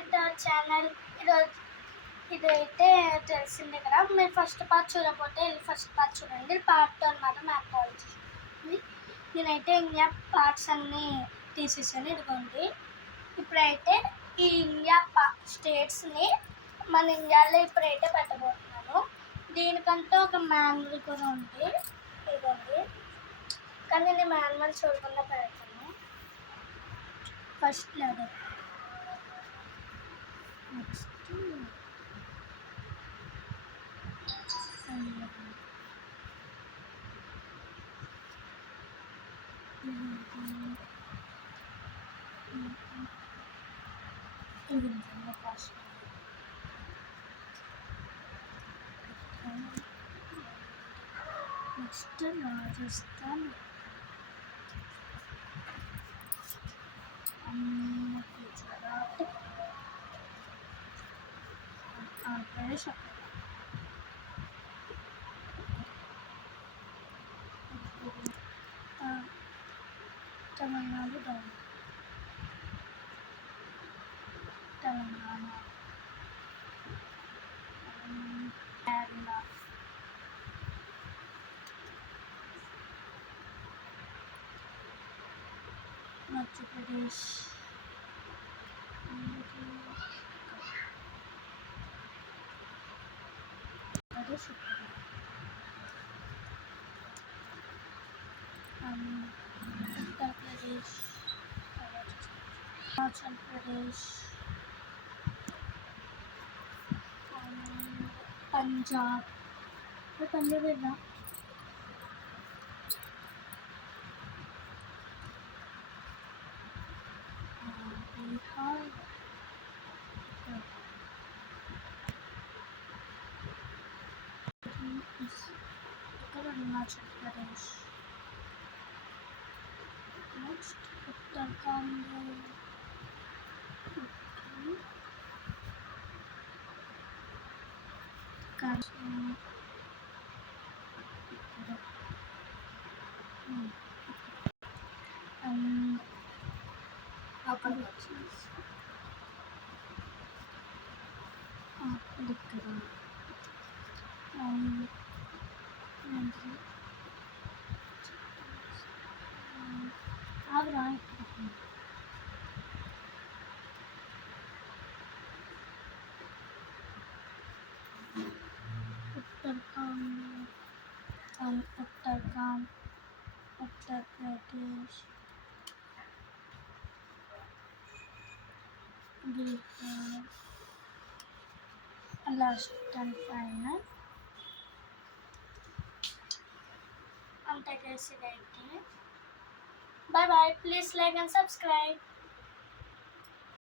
Back to our channel. ఈరోజు ఇదైతే తెలిసిందే కదా, మీరు ఫస్ట్ పార్ట్ చూడకపోతే ఫస్ట్ పార్ట్ చూడండి. పార్ట్ 2 అనమాట. మా అపాలజీ. నేనైతే ఇండియా పార్ట్స్ అన్నీ తీసేసాను. ఇదిగోండి, ఇప్పుడైతే ఈ ఇండియా స్టేట్స్ని మన ఇండియాలో ఇప్పుడైతే పెట్టబోతున్నాను. దీనికంటే ఒక మాన్యువల్ కూడా ఉంది. ఇదిగోండి, కానీ నేను మాన్యువల్ చూడకుండా పెడతాను. First level, next first next Rajasthan, గుజరాత్, ఆంధ్రప్రదేశ్, తమిళనాడు, తెలంగాణ, కేరళ, మధ్యప్రదేశ్, उत्तर प्रदेश, हिमाचल प्रदेश, पंजाब, पंजाब है ना, बिहार, अरुणाचल प्रदेश, नेक्स्ट उत्तराखंड, कश्मीर, उत्तराखंड, उत्तर प्रदेश, बिहार, लास्ट एंड फाइनल अंत कैसे देखते हैं. Bye bye. Please like and subscribe.